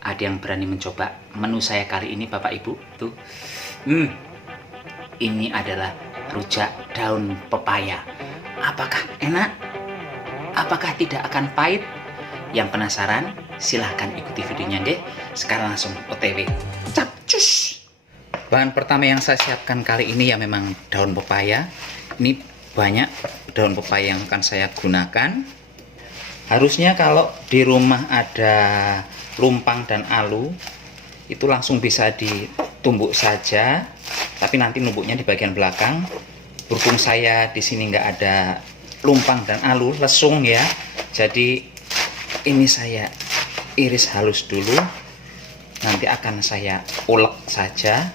Ada yang berani mencoba menu saya kali ini, Bapak Ibu? Tuh. Ini adalah rujak daun pepaya. Apakah enak? Apakah tidak akan pahit? Yang penasaran? Silahkan ikuti videonya, nggih. Sekarang langsung OTW. Capcus. Bahan pertama yang saya siapkan kali ini ya memang daun pepaya. Ini banyak daun pepaya yang akan saya gunakan. Harusnya kalau di rumah ada lumpang dan alu, itu langsung bisa ditumbuk saja. Tapi nanti numbuknya di bagian belakang. Berhubung saya di sini nggak ada lumpang dan alu, lesung ya. Jadi ini saya iris halus dulu. Nanti akan saya ulek saja.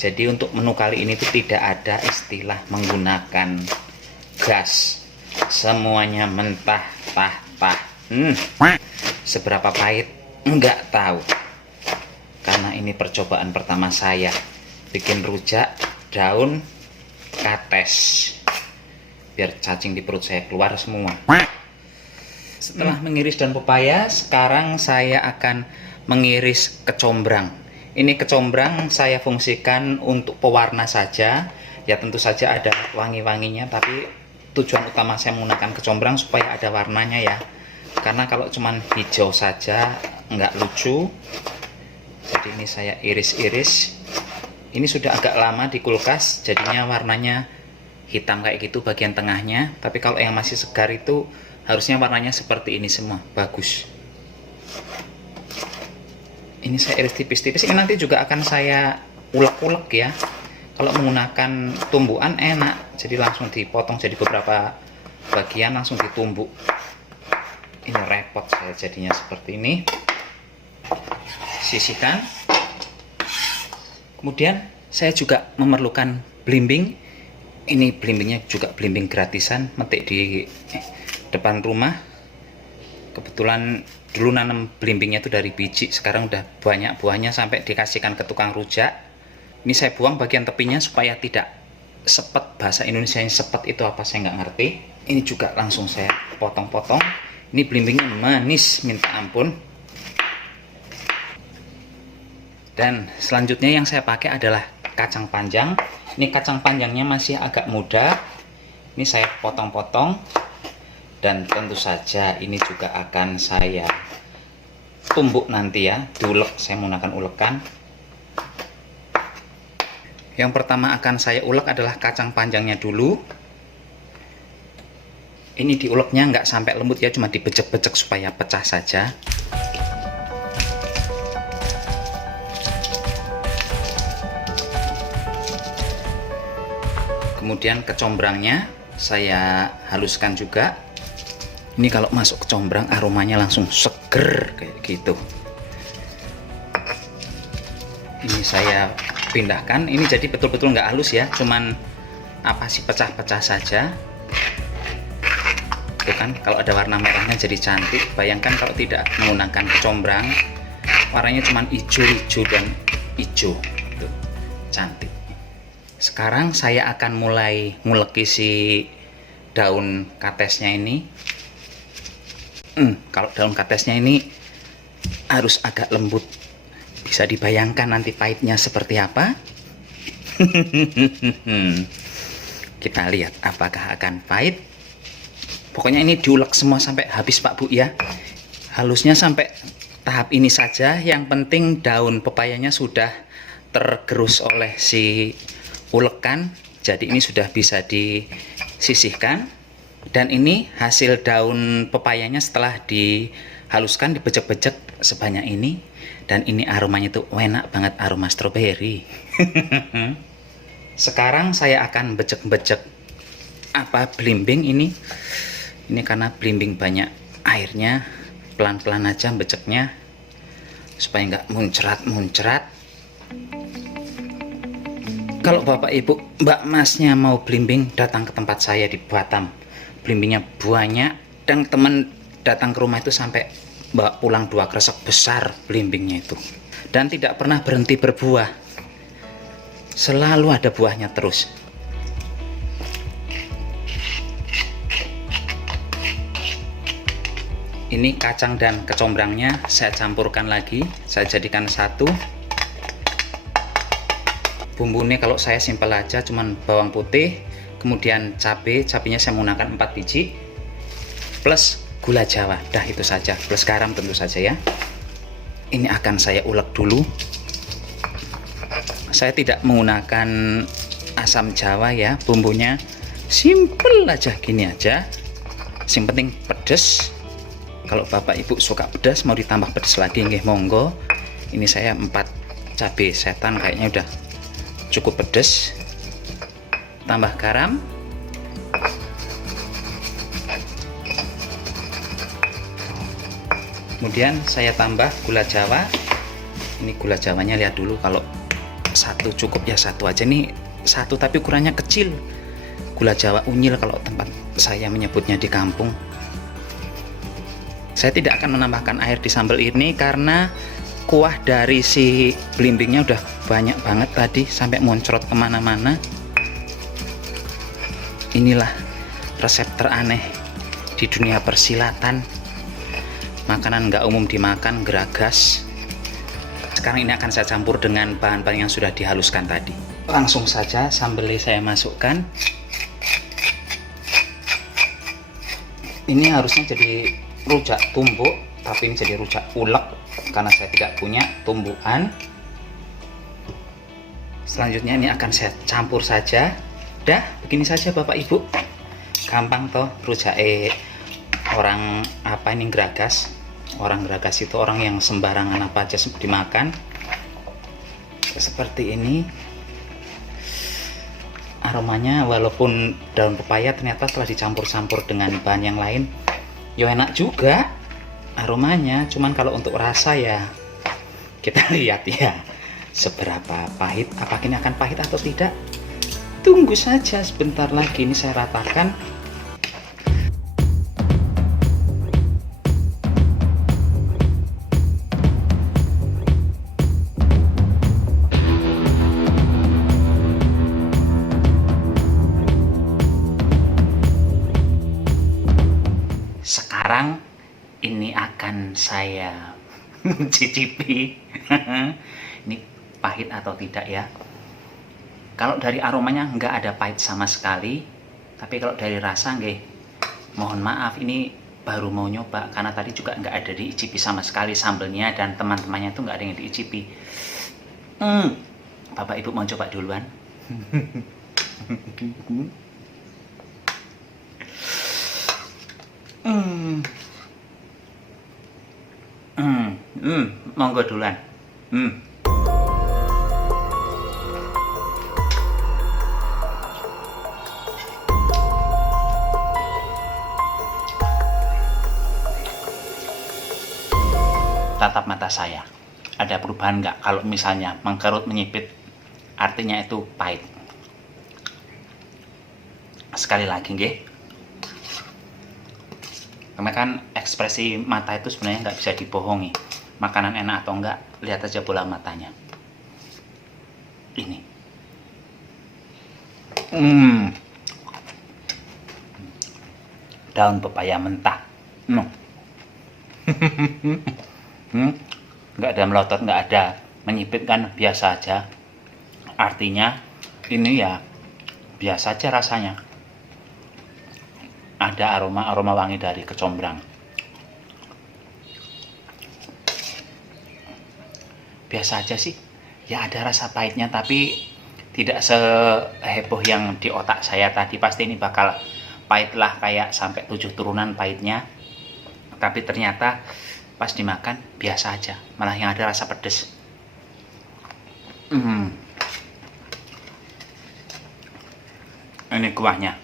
Jadi untuk menu kali ini tuh tidak ada istilah menggunakan gas. Semuanya mentah, tah. Seberapa pahit nggak tahu. Karena ini percobaan pertama saya bikin rujak daun kates. Biar cacing di perut saya keluar semua. Setelah mengiris daun pepaya, sekarang saya akan mengiris kecombrang. Ini kecombrang saya fungsikan untuk pewarna saja. Ya tentu saja ada wangi-wanginya, tapi tujuan utama saya menggunakan kecombrang supaya ada warnanya ya. Karena kalau cuman hijau saja nggak lucu. Jadi ini saya iris-iris. Ini sudah agak lama di kulkas, jadinya warnanya hitam kayak gitu bagian tengahnya. Tapi kalau yang masih segar itu harusnya warnanya seperti ini semua, bagus. Ini saya iris tipis-tipis. Ini nanti juga akan saya ulek-ulek ya. Kalau menggunakan tumbukan enak, jadi langsung dipotong jadi beberapa bagian langsung ditumbuk. Ini repot saya jadinya seperti ini. Sisihkan. Kemudian saya juga memerlukan belimbing. Ini belimbingnya juga belimbing gratisan, metik di depan rumah. Kebetulan dulu nanam belimbingnya itu dari biji, sekarang udah banyak buahnya sampai dikasihkan ke tukang rujak. Ini saya buang bagian tepinya supaya tidak sepet. Bahasa Indonesia yang sepet itu apa saya nggak ngerti. Ini juga langsung saya potong-potong. Ini belimbingnya manis minta ampun. Dan selanjutnya yang saya pakai adalah kacang panjang. Ini kacang panjangnya masih agak muda. Ini saya potong-potong. Dan tentu saja ini juga akan saya tumbuk nanti ya, diulek. Saya menggunakan ulekan. Yang pertama akan saya ulek adalah kacang panjangnya dulu. Ini diuleknya nggak sampai lembut ya, cuma dibecek-becek supaya pecah saja. Kemudian kecombrangnya saya haluskan juga. Ini kalau masuk kecombrang aromanya langsung seger kayak gitu. Ini saya pindahkan. Ini jadi betul-betul nggak halus ya, cuman apa sih pecah-pecah saja. Itu kan kalau ada warna merahnya jadi cantik. Bayangkan kalau tidak menggunakan kecombrang, warnanya cuman hijau-hijau dan hijau. Tuh, cantik. Sekarang saya akan mulai nguleki si daun katesnya ini. Kalau daun katesnya ini harus agak lembut. Bisa dibayangkan nanti pahitnya seperti apa. Kita lihat apakah akan pahit. Pokoknya ini diulek semua sampai habis Pak Bu ya. Halusnya sampai tahap ini saja. Yang penting daun pepayanya sudah tergerus oleh si ulekan. Jadi ini sudah bisa disisihkan. Dan ini hasil daun pepayanya setelah dihaluskan, dibecek-becek sebanyak ini. Dan ini aromanya tuh enak banget, aroma stroberi. Sekarang saya akan becek-becek belimbing ini. Ini karena belimbing banyak airnya, pelan-pelan aja beceknya supaya nggak muncrat-muncrat. Kalau Bapak Ibu Mbak Masnya mau belimbing, datang ke tempat saya di Batam. Belimbingnya banyak, dan teman datang ke rumah itu sampai bawa pulang 2 kresek besar belimbingnya itu. Dan tidak pernah berhenti berbuah. Selalu ada buahnya terus. Ini kacang dan kecombrangnya saya campurkan lagi, saya jadikan satu. Bumbunya kalau saya simpel aja, cuman bawang putih, kemudian cabenya saya menggunakan 4 biji, plus gula jawa. Dah itu saja, plus garam tentu saja ya. Ini akan saya ulek dulu. Saya tidak menggunakan asam jawa ya, bumbunya simple aja gini aja. Yang penting pedes. Kalau bapak ibu suka pedas, mau ditambah pedas lagi nggih monggo. Ini saya 4 cabai setan kayaknya udah cukup pedes. Tambah garam. Kemudian saya tambah gula jawa. Ini gula jawanya lihat dulu, kalau satu cukup ya satu aja, nih satu tapi ukurannya kecil. Gula jawa unyil kalau tempat saya menyebutnya di kampung. Saya tidak akan menambahkan air di sambal ini karena kuah dari si belimbingnya udah banyak banget tadi sampai moncrot kemana-mana. Inilah resep teraneh di dunia persilatan. Makanan nggak umum dimakan, geragas. Sekarang ini akan saya campur dengan bahan-bahan yang sudah dihaluskan tadi. Langsung saja sambelnya saya masukkan. Ini harusnya jadi rujak tumbuk, tapi ini jadi rujak ulek karena saya tidak punya tumbukan. Selanjutnya ini akan saya campur saja. Dah begini saja bapak ibu, gampang toh rujak orang apa ini geragas. Orang geragas itu orang yang sembarangan apa aja dimakan. Seperti ini aromanya, walaupun daun pepaya ternyata telah dicampur-campur dengan bahan yang lain, ya enak juga aromanya. Cuman kalau untuk rasa ya kita lihat ya seberapa pahit. Apakah ini akan pahit atau tidak? Tunggu saja sebentar lagi. Ini saya ratakan. Sekarang ini akan saya cicipi. Ini pahit atau tidak ya. Kalau dari aromanya nggak ada pahit sama sekali, tapi kalau dari rasa nggih, mohon maaf ini baru mau nyoba karena tadi juga nggak ada diicipi sama sekali sambelnya, dan teman-temannya tuh nggak ada yang diicipi. Bapak ibu mau coba duluan? Monggo duluan. Tatap mata saya. Ada perubahan nggak kalau misalnya mengkerut menyipit? Artinya itu pahit. Sekali lagi nggih. Karena kan ekspresi mata itu sebenarnya nggak bisa dibohongi. Makanan enak atau enggak, lihat aja bola matanya. Ini. Daun pepaya mentah. Nggak ada melotot, nggak ada menyipit, kan biasa aja. Artinya ini ya biasa aja rasanya. Ada aroma wangi dari kecombrang. Biasa aja sih. Ya ada rasa pahitnya, tapi tidak seheboh yang di otak saya tadi. Pasti ini bakal pahit lah, kayak sampai 7 turunan pahitnya. Tapi ternyata pas dimakan biasa aja. Malah yang ada rasa pedes. Ini kuahnya.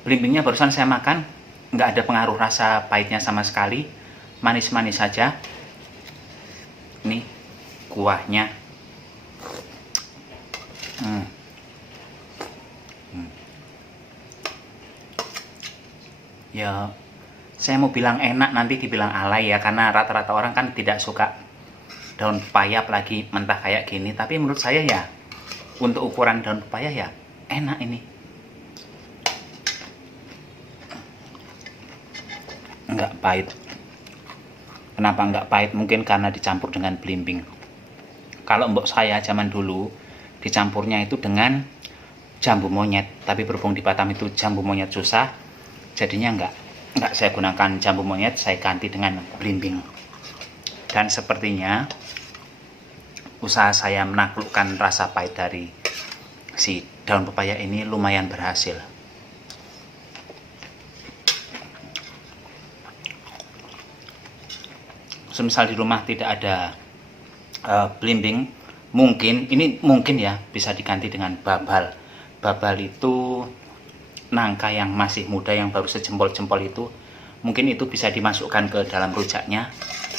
Belimbingnya barusan saya makan, nggak ada pengaruh rasa pahitnya sama sekali, manis-manis saja. Ini kuahnya. Ya, saya mau bilang enak nanti dibilang alay ya, karena rata-rata orang kan tidak suka daun pepaya apalagi mentah kayak gini. Tapi menurut saya ya, untuk ukuran daun pepaya ya enak ini. nggak pahit. Kenapa nggak pahit? Mungkin karena dicampur dengan belimbing. Kalau mbok saya zaman dulu dicampurnya itu dengan jambu monyet, tapi berhubung di Batam itu jambu monyet susah, jadinya nggak saya gunakan jambu monyet, saya ganti dengan belimbing. Dan sepertinya usaha saya menaklukkan rasa pahit dari si daun pepaya ini lumayan berhasil. Semisal di rumah tidak ada belimbing, mungkin ya bisa diganti dengan babal. Babal itu nangka yang masih muda yang baru sejempol-jempol itu, mungkin itu bisa dimasukkan ke dalam rujaknya,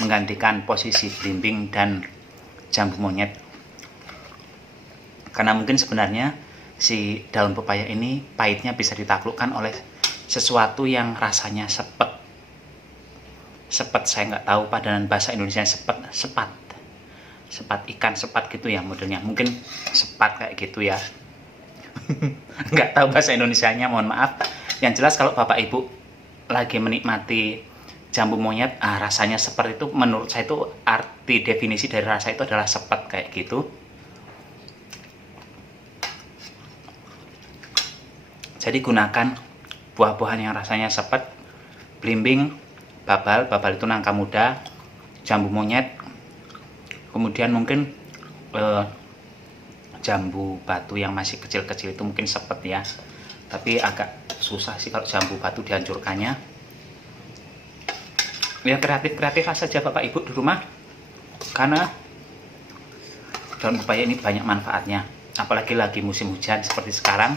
menggantikan posisi belimbing dan jambu monyet. Karena mungkin sebenarnya si daun pepaya ini pahitnya bisa ditaklukkan oleh sesuatu yang rasanya sepet. Sepet, saya nggak tahu padanan bahasa Indonesia sepat ikan sepat gitu ya modelnya, mungkin sepat kayak gitu ya. Nggak tahu bahasa Indonesianya, mohon maaf. Yang jelas kalau bapak ibu lagi menikmati jambu monyet, rasanya seperti itu, menurut saya itu arti definisi dari rasa itu adalah sepet kayak gitu. Jadi gunakan buah-buahan yang rasanya sepet, belimbing, babal itu nangka muda, jambu monyet, kemudian mungkin jambu batu yang masih kecil-kecil itu mungkin sepet ya, tapi agak susah sih kalau jambu batu dihancurkannya. Ya kreatif saja bapak ibu di rumah, karena daun pepaya ini banyak manfaatnya, apalagi lagi musim hujan seperti sekarang.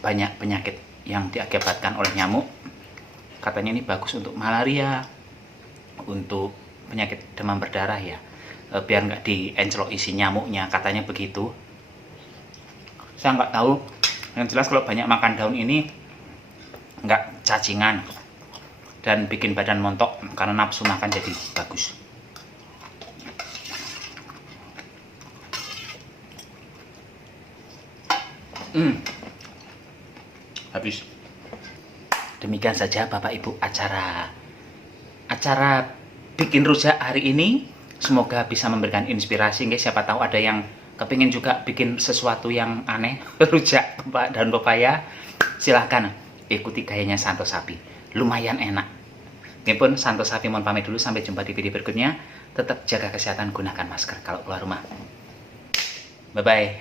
Banyak penyakit yang diakibatkan oleh nyamuk. Katanya ini bagus untuk malaria, untuk penyakit demam berdarah ya, biar nggak diencelok isi nyamuknya, katanya begitu. Saya nggak tahu, yang jelas kalau banyak makan daun ini nggak cacingan dan bikin badan montok, karena nafsu makan jadi bagus. Habis. Demikian saja bapak ibu acara bikin rujak hari ini. Semoga bisa memberikan inspirasi, guys. Siapa tahu ada yang kepingin juga bikin sesuatu yang aneh, rujak daun pepaya. Silahkan ikuti gayanya Santo Sapi, lumayan enak. Ini pun Santo Sapi mohon pamit dulu, sampai jumpa di video berikutnya. Tetap jaga kesehatan, gunakan masker kalau keluar rumah. Bye bye.